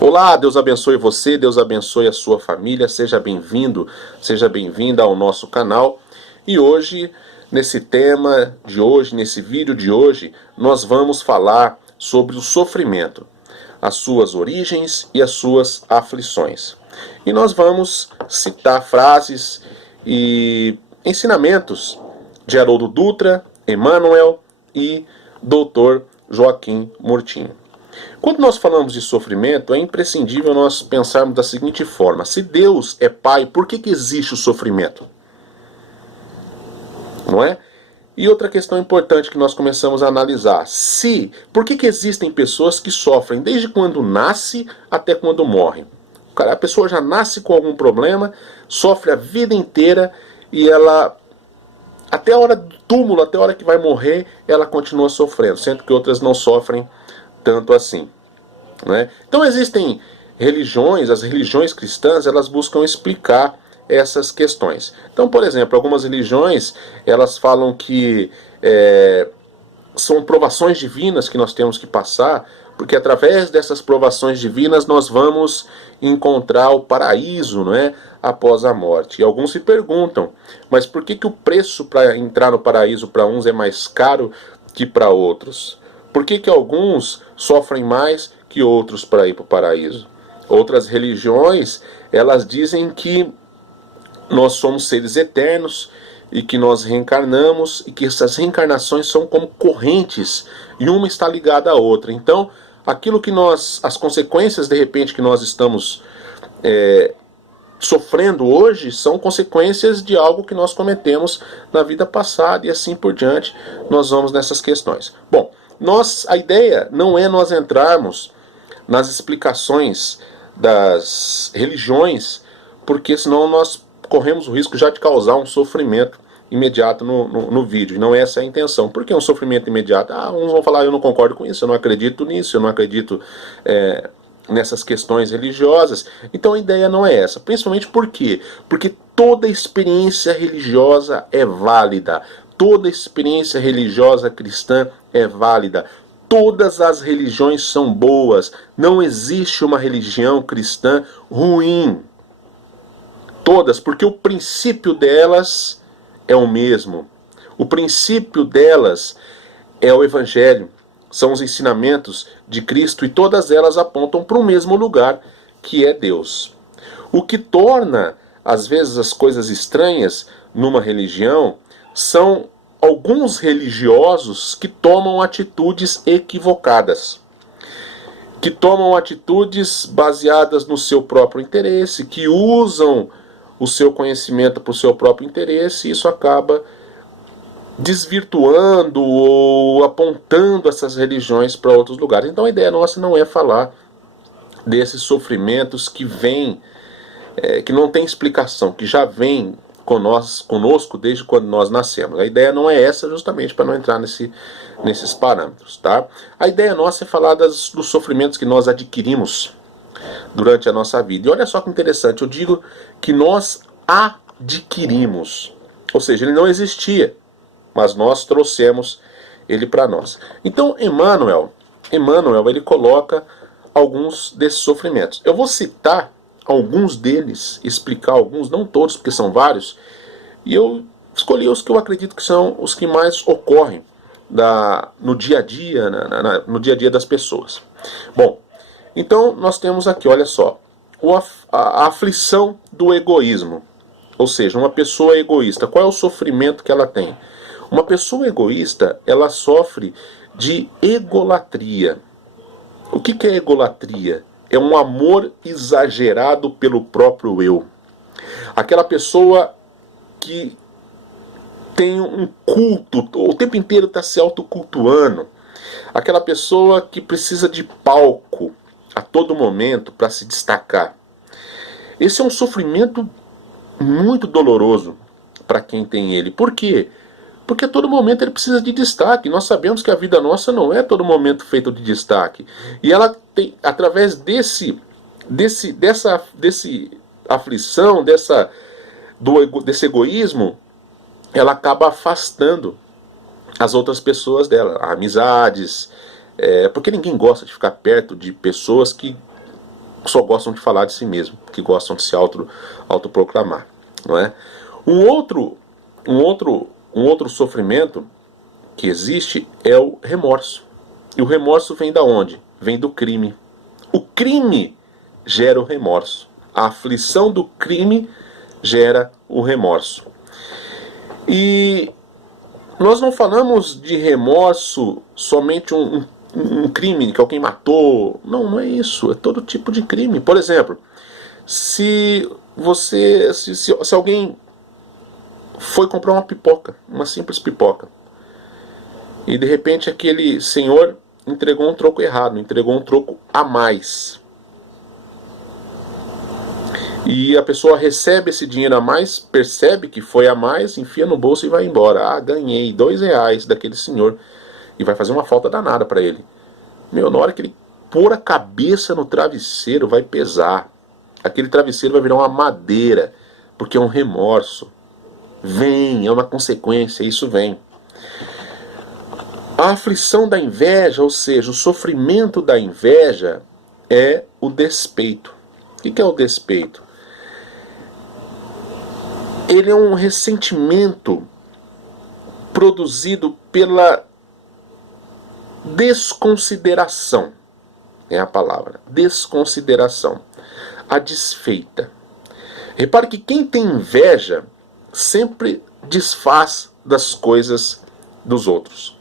Olá, Deus abençoe você, Deus abençoe a sua família, seja bem-vindo, seja bem-vinda ao nosso canal. E hoje, nesse tema de hoje, nesse vídeo de hoje, nós vamos falar sobre o sofrimento, as suas origens e as suas aflições. E nós vamos citar frases e ensinamentos de Haroldo Dutra, Emmanuel e Dr. Joaquim Murtinho. Quando nós falamos de sofrimento, é imprescindível nós pensarmos da seguinte forma: se Deus é Pai, por que existe o sofrimento? Não é? E outra questão importante que nós começamos a analisar: por que existem pessoas que sofrem desde quando nasce até quando morre? A pessoa já nasce com algum problema, sofre a vida inteira e ela, até a hora do túmulo, até a hora que vai morrer, ela continua sofrendo, sendo que outras não sofrem tanto assim. Né? Então existem religiões, as religiões cristãs, elas buscam explicar essas questões. Então, por exemplo, algumas religiões, elas falam que são provações divinas que nós temos que passar, porque através dessas provações divinas nós vamos encontrar o paraíso, não é? Após a morte. E alguns se perguntam, mas por que o preço para entrar no paraíso para uns é mais caro que para outros? Por que alguns sofrem mais que outros para ir para o paraíso? Outras religiões, elas dizem que nós somos seres eternos e que nós reencarnamos e que essas reencarnações são como correntes e uma está ligada à outra. Então, aquilo que as consequências de repente que nós estamos sofrendo hoje são consequências de algo que nós cometemos na vida passada e assim por diante. Nós vamos nessas questões. Bom, a ideia não é nós entrarmos nas explicações das religiões, porque senão nós corremos o risco já de causar um sofrimento imediato no vídeo. E não essa é a intenção. Por que um sofrimento imediato? Uns vão falar, eu não concordo com isso, eu não acredito nisso, eu não acredito nessas questões religiosas. Então a ideia não é essa. Principalmente por quê? Porque toda experiência religiosa é válida. Toda experiência religiosa cristã é válida. Todas as religiões são boas. Não existe uma religião cristã ruim. Todas, porque o princípio delas é o mesmo. O princípio delas é o Evangelho. São os ensinamentos de Cristo e todas elas apontam para o mesmo lugar, que é Deus. O que torna, às vezes, as coisas estranhas numa religião são alguns religiosos que tomam atitudes equivocadas, que tomam atitudes baseadas no seu próprio interesse, que usam o seu conhecimento para o seu próprio interesse, e isso acaba desvirtuando ou apontando essas religiões para outros lugares. Então a ideia nossa não é falar desses sofrimentos que vêm, que não tem explicação, que já vem conosco desde quando nós nascemos. A ideia não é essa, justamente para não entrar nesses parâmetros. Tá? A ideia nossa é falar dos sofrimentos que nós adquirimos durante a nossa vida. E olha só que interessante, eu digo que nós adquirimos, ou seja, ele não existia, mas nós trouxemos ele para nós. Então Emmanuel, ele coloca alguns desses sofrimentos. Eu vou citar alguns deles, explicar alguns, não todos, porque são vários, e eu escolhi os que eu acredito que são os que mais ocorrem no dia a dia, no dia a dia das pessoas. Bom, então nós temos aqui, olha só, a aflição do egoísmo. Ou seja, uma pessoa egoísta, qual é o sofrimento que ela tem? Uma pessoa egoísta, ela sofre de egolatria. O que é egolatria? É um amor exagerado pelo próprio eu. Aquela pessoa que tem um culto, o tempo inteiro está se autocultuando. Aquela pessoa que precisa de palco a todo momento para se destacar. Esse é um sofrimento muito doloroso para quem tem ele. Por quê? Porque a todo momento ele precisa de destaque. Nós sabemos que a vida nossa não é a todo momento feita de destaque. E ela tem, através dessa aflição, desse egoísmo, ela acaba afastando as outras pessoas dela, amizades, porque ninguém gosta de ficar perto de pessoas que só gostam de falar de si mesmo, que gostam de se autoproclamar, não é? Um outro sofrimento que existe é o remorso. E o remorso vem da onde? Vem do crime. O crime gera o remorso. A aflição do crime gera o remorso. E nós não falamos de remorso somente um crime, que alguém matou. Não, não é isso. É todo tipo de crime. Por exemplo, se alguém foi comprar uma pipoca, uma simples pipoca, e de repente aquele senhor entregou um troco errado, entregou um troco a mais. E a pessoa recebe esse dinheiro a mais, percebe que foi a mais, enfia no bolso e vai embora. Ah, ganhei R$ 2 daquele senhor. E vai fazer uma falta danada para ele. Meu, na hora que ele pôr a cabeça no travesseiro, vai pesar. Aquele travesseiro vai virar uma madeira, porque é um remorso. Vem, é uma consequência, isso vem. A aflição da inveja, ou seja, o sofrimento da inveja, é o despeito. O que é o despeito? Ele é um ressentimento produzido pela desconsideração. É a palavra. Desconsideração. A desfeita. Repare que quem tem inveja sempre desfaz das coisas dos outros.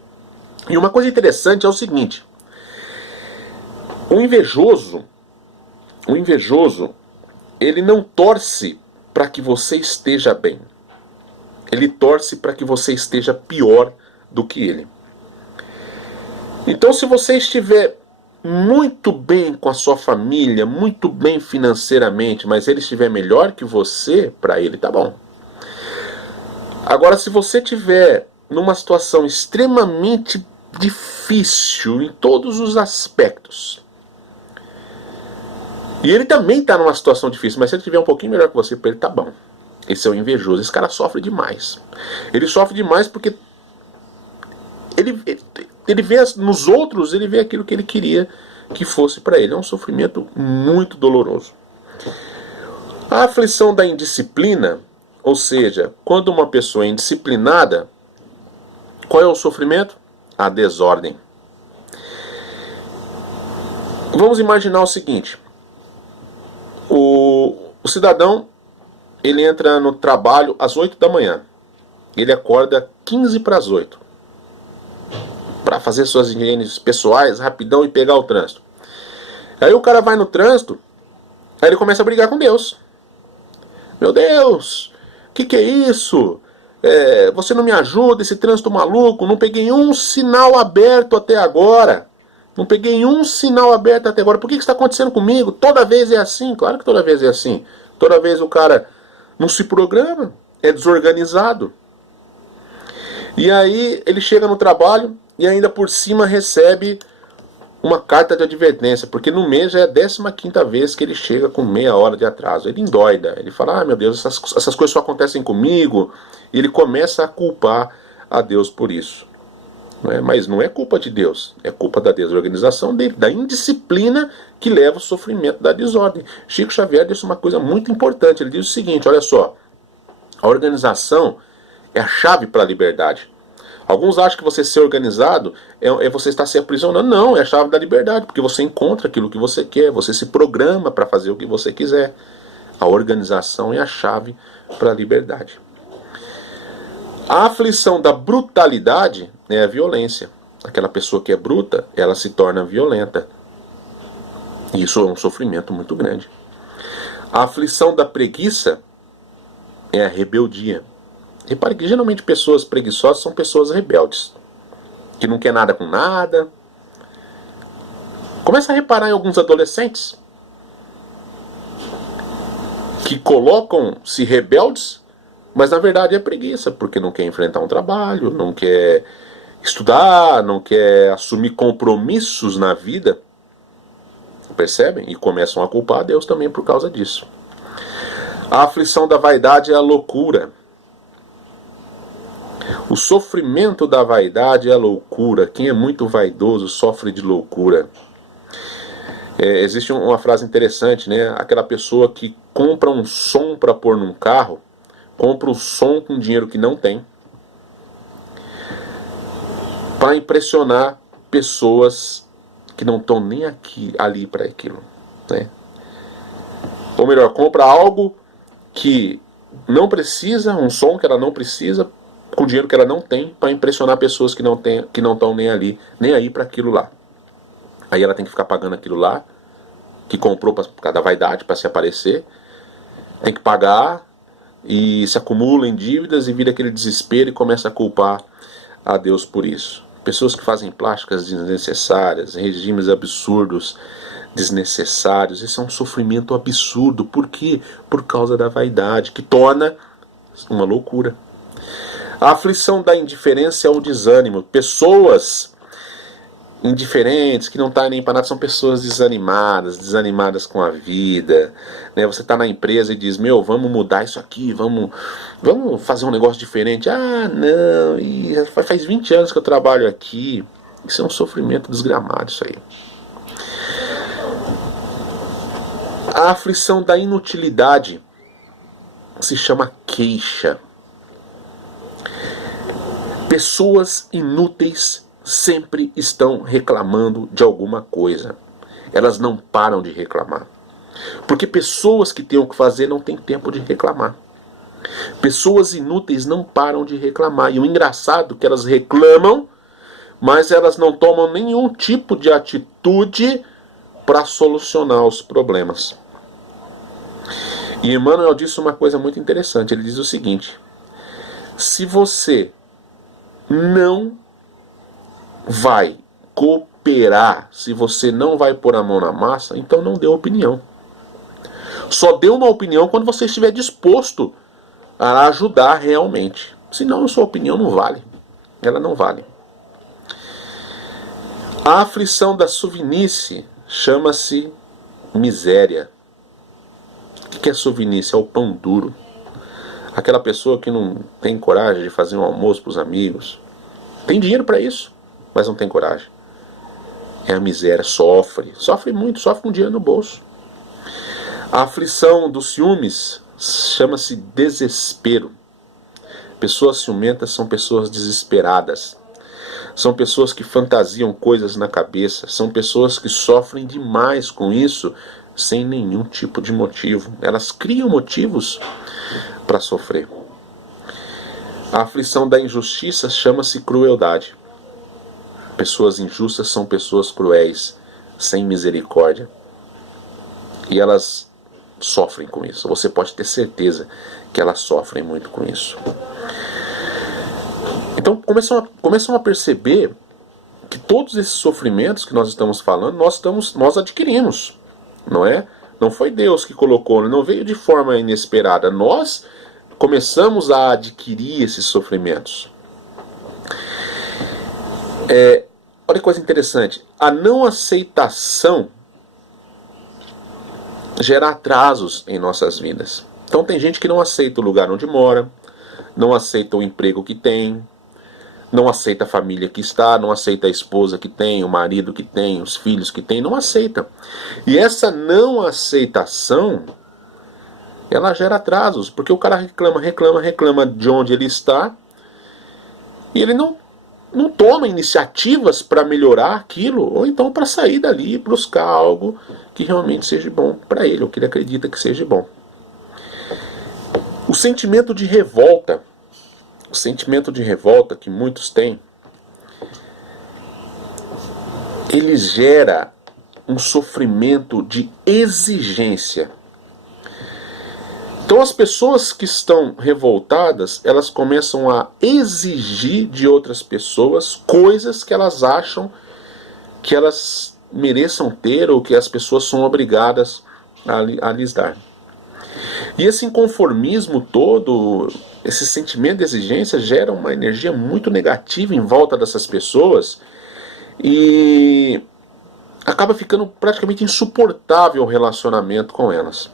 E uma coisa interessante é o seguinte: o invejoso, ele não torce para que você esteja bem. Ele torce para que você esteja pior do que ele. Então, se você estiver muito bem com a sua família, muito bem financeiramente, mas ele estiver melhor que você, para ele tá bom. Agora, se você estiver numa situação extremamente difícil em todos os aspectos, e ele também está numa situação difícil, mas se ele estiver um pouquinho melhor que você, para ele tá bom. Esse é o invejoso. Esse cara sofre demais. Ele sofre demais porque ele vê nos outros, ele vê aquilo que ele queria que fosse para ele. É um sofrimento muito doloroso. A aflição da indisciplina, ou seja, quando uma pessoa é indisciplinada, qual é o sofrimento? A desordem. Vamos imaginar o seguinte: o cidadão, ele entra no trabalho às 8 da manhã. Ele acorda 15 para as 8. Para fazer suas higienes pessoais, rapidão, e pegar o trânsito. Aí o cara vai no trânsito, aí ele começa a brigar com Deus. Meu Deus, que é isso? Você não me ajuda, esse trânsito maluco, não peguei um sinal aberto até agora. Não peguei um sinal aberto até agora. Por que está acontecendo comigo? Toda vez é assim? Claro que toda vez é assim. Toda vez o cara não se programa, é desorganizado. E aí ele chega no trabalho e ainda por cima recebe uma carta de advertência, porque no mês já é a 15ª vez que ele chega com meia hora de atraso. Ele endoida, ele fala: meu Deus, essas coisas só acontecem comigo. E ele começa a culpar a Deus por isso. Mas não é culpa de Deus, é culpa da desorganização dele, da indisciplina que leva ao sofrimento da desordem. Chico Xavier disse uma coisa muito importante. Ele diz o seguinte: olha só, a organização é a chave para a liberdade. Alguns acham que você ser organizado é você estar se aprisionando. Não, é a chave da liberdade, porque você encontra aquilo que você quer, você se programa para fazer o que você quiser. A organização é a chave para a liberdade. A aflição da brutalidade é a violência. Aquela pessoa que é bruta, ela se torna violenta. E isso é um sofrimento muito grande. A aflição da preguiça é a rebeldia. Repare que geralmente pessoas preguiçosas são pessoas rebeldes, que não quer nada com nada. Começa a reparar em alguns adolescentes que colocam-se rebeldes, mas na verdade é preguiça, porque não quer enfrentar um trabalho, não quer estudar, não quer assumir compromissos na vida. Percebem? E começam a culpar a Deus também por causa disso. A aflição da vaidade é a loucura. O sofrimento da vaidade é a loucura. Quem é muito vaidoso sofre de loucura. Existe uma frase interessante, né? Aquela pessoa que compra um som para pôr num carro, compra o som com dinheiro que não tem, para impressionar pessoas que não estão nem ali para aquilo, né? Ou melhor, compra algo que não precisa, um som que ela não precisa, com dinheiro que ela não tem, para impressionar pessoas que não estão nem aí para aquilo lá. Aí ela tem que ficar pagando aquilo lá, que comprou por causa da vaidade, para se aparecer, tem que pagar e se acumula em dívidas e vira aquele desespero e começa a culpar a Deus por isso. Pessoas que fazem plásticas desnecessárias, regimes absurdos, desnecessários, isso é um sofrimento absurdo. Por quê? Por causa da vaidade, que torna uma loucura. A aflição da indiferença é o desânimo. Pessoas indiferentes, que não estão nem para nada, são pessoas desanimadas com a vida, né? Você está na empresa e diz, vamos mudar isso aqui, vamos fazer um negócio diferente. Ah, não, faz 20 anos que eu trabalho aqui. Isso é um sofrimento desgramado, isso aí. A aflição da inutilidade se chama queixa. Pessoas inúteis sempre estão reclamando de alguma coisa. Elas não param de reclamar. Porque pessoas que têm o que fazer não têm tempo de reclamar. Pessoas inúteis não param de reclamar. E o engraçado é que elas reclamam, mas elas não tomam nenhum tipo de atitude para solucionar os problemas. E Emmanuel disse uma coisa muito interessante. Ele diz o seguinte: se você não vai cooperar, se você não vai pôr a mão na massa, então não dê opinião. Só dê uma opinião quando você estiver disposto a ajudar realmente. Senão a sua opinião não vale. Ela não vale. A aflição da suvinice chama-se miséria. O que é suvinice? É o pão duro. Aquela pessoa que não tem coragem de fazer um almoço para os amigos. Tem dinheiro para isso, mas não tem coragem. É a miséria, sofre muito, sofre com dinheiro no bolso. A aflição dos ciúmes chama-se desespero. Pessoas ciumentas são pessoas desesperadas. São pessoas que fantasiam coisas na cabeça. São pessoas que sofrem demais com isso, sem nenhum tipo de motivo. Elas criam motivos para sofrer. A aflição da injustiça chama-se crueldade. Pessoas injustas são pessoas cruéis, sem misericórdia. E elas sofrem com isso. Você pode ter certeza que elas sofrem muito com isso. Então começam a perceber que todos esses sofrimentos que nós estamos falando, nós adquirimos. Não é? Não foi Deus que colocou, não veio de forma inesperada. Nós começamos a adquirir esses sofrimentos. Olha que coisa interessante. A não aceitação gera atrasos em nossas vidas. Então tem gente que não aceita o lugar onde mora, não aceita o emprego que tem, não aceita a família que está, não aceita a esposa que tem, o marido que tem, os filhos que tem, não aceita. E essa não aceitação, ela gera atrasos, porque o cara reclama de onde ele está, e ele não toma iniciativas para melhorar aquilo, ou então para sair dali e buscar algo que realmente seja bom para ele, ou que ele acredita que seja bom. O sentimento de revolta que muitos têm, ele gera um sofrimento de exigência. Então as pessoas que estão revoltadas, elas começam a exigir de outras pessoas coisas que elas acham que elas mereçam ter ou que as pessoas são obrigadas a lhes dar. E esse inconformismo todo, esse sentimento de exigência gera uma energia muito negativa em volta dessas pessoas e acaba ficando praticamente insuportável o relacionamento com elas.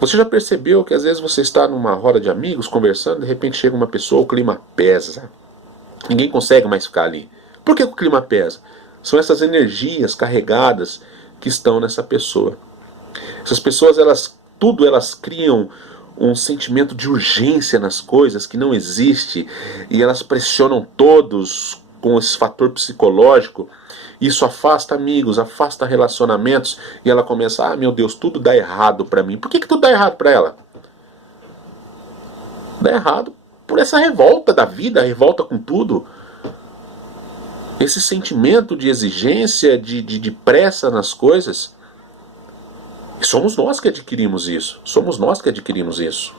Você já percebeu que às vezes você está numa roda de amigos conversando, de repente chega uma pessoa, o clima pesa. Ninguém consegue mais ficar ali. Por que o clima pesa? São essas energias carregadas que estão nessa pessoa. Essas pessoas, elas criam um sentimento de urgência nas coisas que não existe, e elas pressionam todos com esse fator psicológico. Isso afasta amigos, afasta relacionamentos, e ela começa, ah, meu Deus, tudo dá errado para mim. Por que tudo dá errado para ela? Dá errado por essa revolta da vida, a revolta com tudo. Esse sentimento de exigência, de pressa nas coisas. E somos nós que adquirimos isso. Somos nós que adquirimos isso.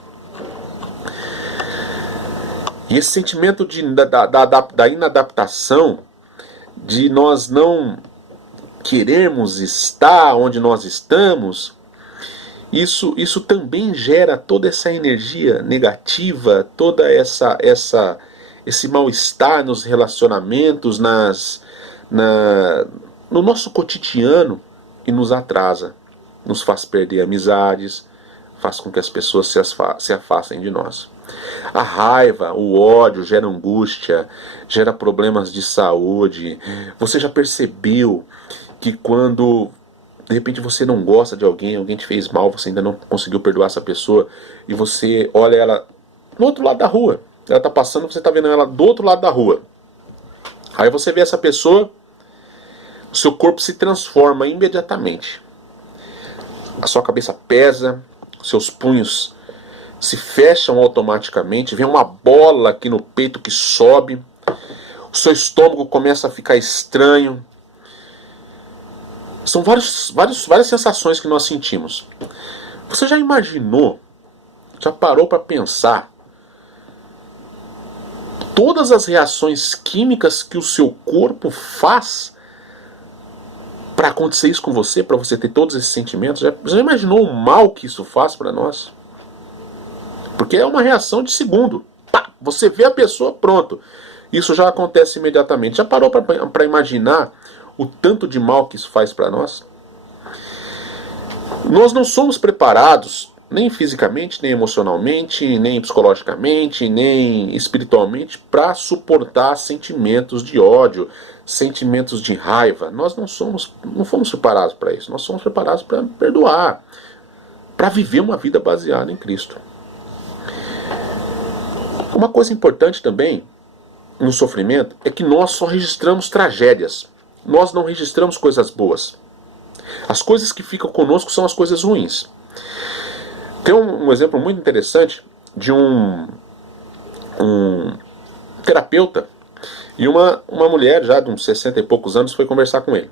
E esse sentimento da inadaptação, de nós não querermos estar onde nós estamos, isso também gera toda essa energia negativa, toda esse mal-estar nos relacionamentos, no nosso cotidiano, e nos atrasa, nos faz perder amizades, faz com que as pessoas se afastem de nós. A raiva, o ódio gera angústia, gera problemas de saúde. Você já percebeu que quando de repente você não gosta de alguém te fez mal, você ainda não conseguiu perdoar essa pessoa, e você olha ela do outro lado da rua, ela está passando, você está vendo ela do outro lado da rua, aí você vê essa pessoa, o seu corpo se transforma imediatamente, a sua cabeça pesa, seus punhos se fecham automaticamente, vem uma bola aqui no peito que sobe, o seu estômago começa a ficar estranho. São várias sensações que nós sentimos. Você já imaginou, já parou para pensar todas as reações químicas que o seu corpo faz para acontecer isso com você, para você ter todos esses sentimentos? Já imaginou o mal que isso faz para nós? Porque é uma reação de segundo. Pá, você vê a pessoa, pronto. Isso já acontece imediatamente. Já parou para imaginar o tanto de mal que isso faz para nós? Nós não somos preparados, nem fisicamente, nem emocionalmente, nem psicologicamente, nem espiritualmente, para suportar sentimentos de ódio, sentimentos de raiva. Nós não fomos preparados para isso. Nós somos preparados para perdoar, para viver uma vida baseada em Cristo. Uma coisa importante também no sofrimento é que nós só registramos tragédias. Nós não registramos coisas boas. As coisas que ficam conosco são as coisas ruins. Tem um exemplo muito interessante de um terapeuta e uma mulher já de uns 60 e poucos anos foi conversar com ele.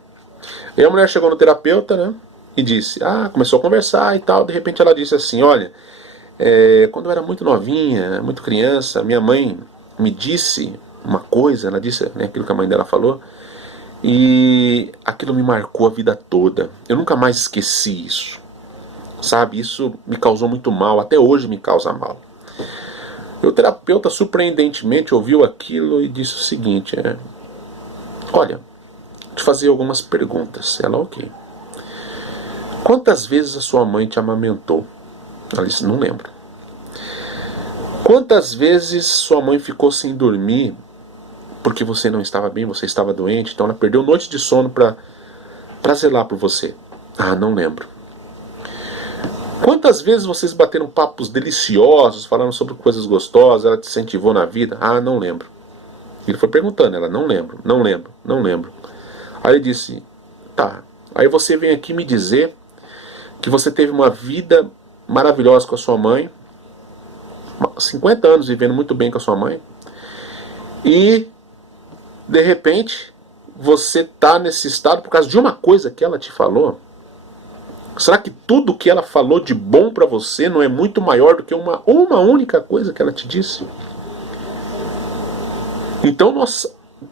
E a mulher chegou no terapeuta, né, e disse, começou a conversar e tal. De repente ela disse assim, olha, quando eu era muito novinha, muito criança, minha mãe me disse uma coisa, ela disse, né, aquilo que a mãe dela falou, e aquilo me marcou a vida toda. Eu nunca mais esqueci isso. Sabe, isso me causou muito mal, até hoje me causa mal. E o terapeuta surpreendentemente ouviu aquilo e disse o seguinte, olha, vou te fazer algumas perguntas. Ela, ok. Quantas vezes a sua mãe te amamentou? Ela disse, não lembro. Quantas vezes sua mãe ficou sem dormir porque você não estava bem, você estava doente, então ela perdeu noites de sono para zelar por você? Não lembro. Quantas vezes vocês bateram papos deliciosos, falando sobre coisas gostosas, ela te incentivou na vida? Não lembro. Ele foi perguntando, ela, não lembro, não lembro, não lembro. Aí ele disse, tá, aí você vem aqui me dizer que você teve uma vida maravilhosa com a sua mãe, 50 anos vivendo muito bem com a sua mãe, e de repente você está nesse estado por causa de uma coisa que ela te falou? Será que tudo que ela falou de bom para você não é muito maior do que uma única coisa que ela te disse? Então nós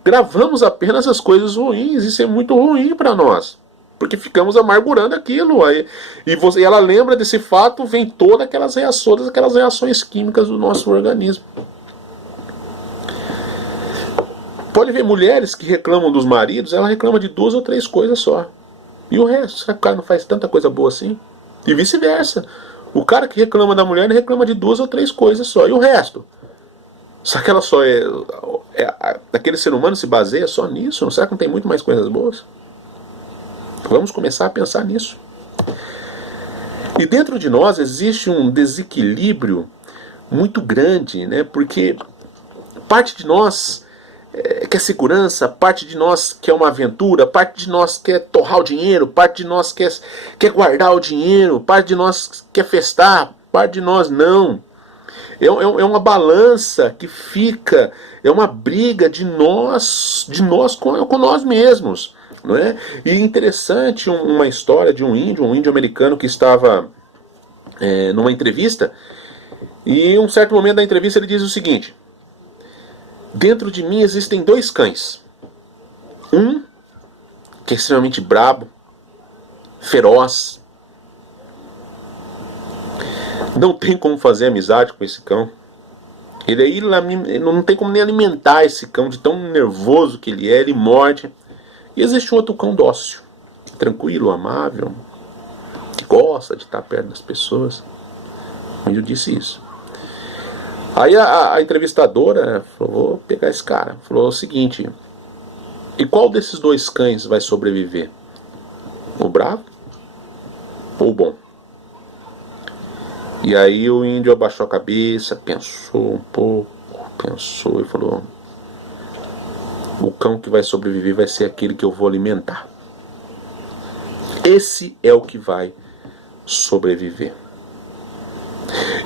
gravamos apenas as coisas ruins, isso é muito ruim para nós, porque ficamos amargurando aquilo. E ela lembra desse fato, vem todas aquelas reações químicas do nosso organismo. Pode ver mulheres que reclamam dos maridos, ela reclama de 2 ou 3 coisas só. E o resto? Será que o cara não faz tanta coisa boa assim? E vice-versa. O cara que reclama da mulher, ele reclama de 2 ou 3 coisas só. E o resto? Será que ela só aquele ser humano se baseia só nisso? Será que não tem muito mais coisas boas? Vamos começar a pensar nisso. E dentro de nós existe um desequilíbrio muito grande, né? Porque parte de nós quer segurança, parte de nós quer uma aventura, parte de nós quer torrar o dinheiro, parte de nós quer guardar o dinheiro, parte de nós quer festar, parte de nós não. É uma balança que fica, é uma briga de nós com nós mesmos. Não é? E interessante uma história de um índio americano que estava numa entrevista, e em um certo momento da entrevista ele diz o seguinte: dentro de mim existem dois cães. Um que é extremamente brabo, feroz. Não tem como fazer amizade com esse cão. Ele não tem como nem alimentar esse cão, de tão nervoso que ele é, ele morde. E existe um outro cão dócil, tranquilo, amável, que gosta de estar perto das pessoas. Eu disse isso. Aí a entrevistadora falou: vou pegar esse cara. Falou o seguinte: e qual desses dois cães vai sobreviver? O bravo ou o bom? E aí o índio abaixou a cabeça, pensou um pouco, pensou e falou: o cão que vai sobreviver vai ser aquele que eu vou alimentar. Esse é o que vai sobreviver.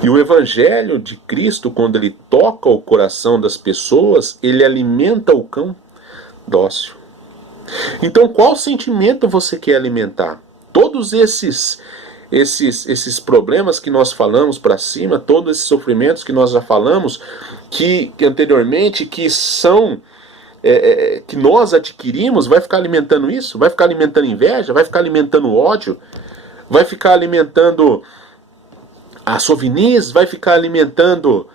E o Evangelho de Cristo, quando ele toca o coração das pessoas, ele alimenta o cão dócil. Então, qual sentimento você quer alimentar? Todos esses problemas que nós falamos para cima, todos esses sofrimentos que nós já falamos, que anteriormente, que são que nós adquirimos, vai ficar alimentando isso? Vai ficar alimentando inveja? Vai ficar alimentando ódio? Vai ficar alimentando a sovinis? Vai ficar alimentando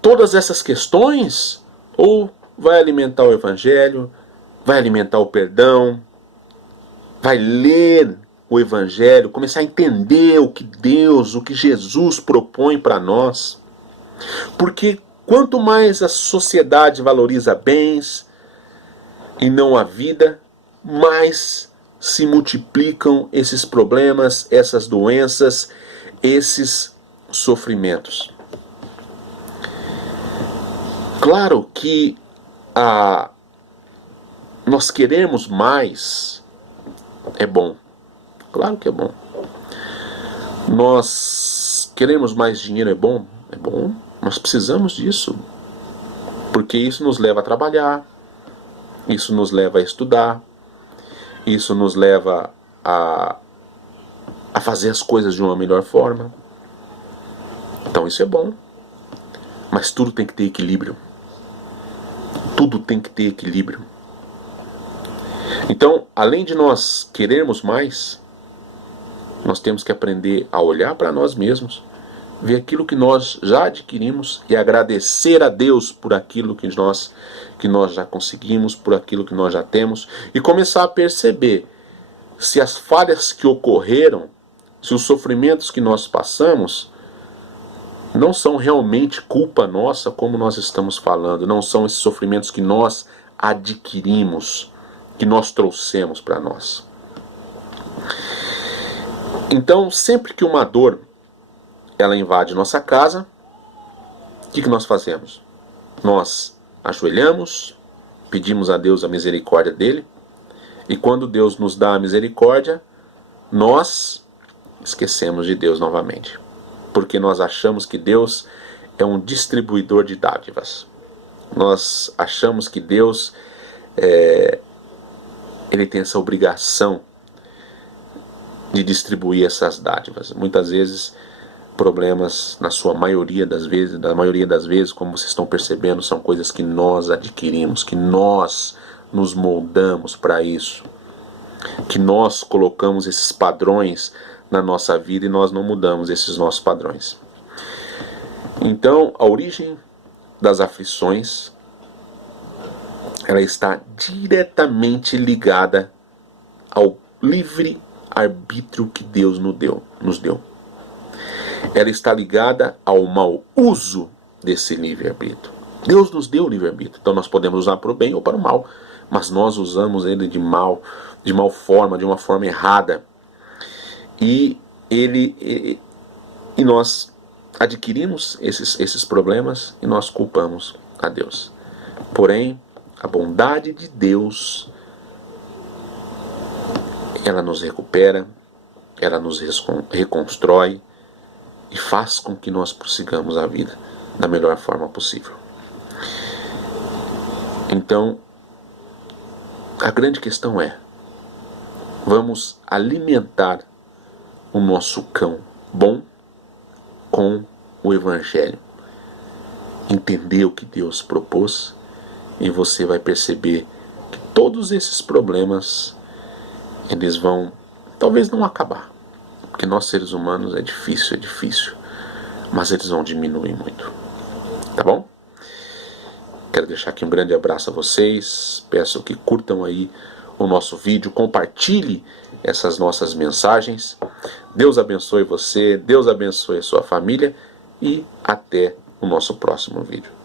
todas essas questões? Ou vai alimentar o Evangelho? Vai alimentar o perdão? Vai ler o Evangelho? Começar a entender o que Deus, o que Jesus propõe para nós? Porque quanto mais a sociedade valoriza bens e não a vida, mais se multiplicam esses problemas, essas doenças, esses sofrimentos. Claro que nós queremos mais, é bom. Claro que é bom. Nós queremos mais dinheiro, é bom? É bom. Nós precisamos disso. Porque isso nos leva a trabalhar, isso nos leva a estudar, isso nos leva a fazer as coisas de uma melhor forma. Então isso é bom. Mas tudo tem que ter equilíbrio. Tudo tem que ter equilíbrio. Então, além de nós querermos mais, nós temos que aprender a olhar para nós mesmos, ver aquilo que nós já adquirimos e agradecer a Deus por aquilo que nós já conseguimos, por aquilo que nós já temos, e começar a perceber se as falhas que ocorreram, se os sofrimentos que nós passamos, não são realmente culpa nossa, como nós estamos falando, não são esses sofrimentos que nós adquirimos, que nós trouxemos para nós. Então, sempre que uma dor ela invade nossa casa, o que nós fazemos? Nós ajoelhamos, pedimos a Deus a misericórdia dele, e quando Deus nos dá a misericórdia, nós esquecemos de Deus novamente, porque nós achamos que Deus é um distribuidor de dádivas. Nós achamos que Deus ele tem essa obrigação de distribuir essas dádivas. Muitas vezes problemas, na maioria das vezes, como vocês estão percebendo, são coisas que nós adquirimos, que nós nos moldamos para isso, que nós colocamos esses padrões na nossa vida e nós não mudamos esses nossos padrões. Então, a origem das aflições, ela está diretamente ligada ao livre arbítrio que Deus nos deu. Ela está ligada ao mau uso desse livre-arbítrio. Deus nos deu o livre-arbítrio, então nós podemos usar para o bem ou para o mal. mas nós usamos ele de mal forma, de uma forma errada. E nós adquirimos esses problemas e nós culpamos a Deus. Porém, a bondade de Deus, ela nos recupera, ela nos reconstrói e faz com que nós prossigamos a vida da melhor forma possível. Então, a grande questão é: vamos alimentar o nosso cão bom com o Evangelho. Entender o que Deus propôs, e você vai perceber que todos esses problemas, eles vão talvez não acabar, porque nós seres humanos é difícil, mas eles vão diminuir muito. Tá bom? Quero deixar aqui um grande abraço a vocês, peço que curtam aí o nosso vídeo, compartilhe essas nossas mensagens. Deus abençoe você, Deus abençoe a sua família e até o nosso próximo vídeo.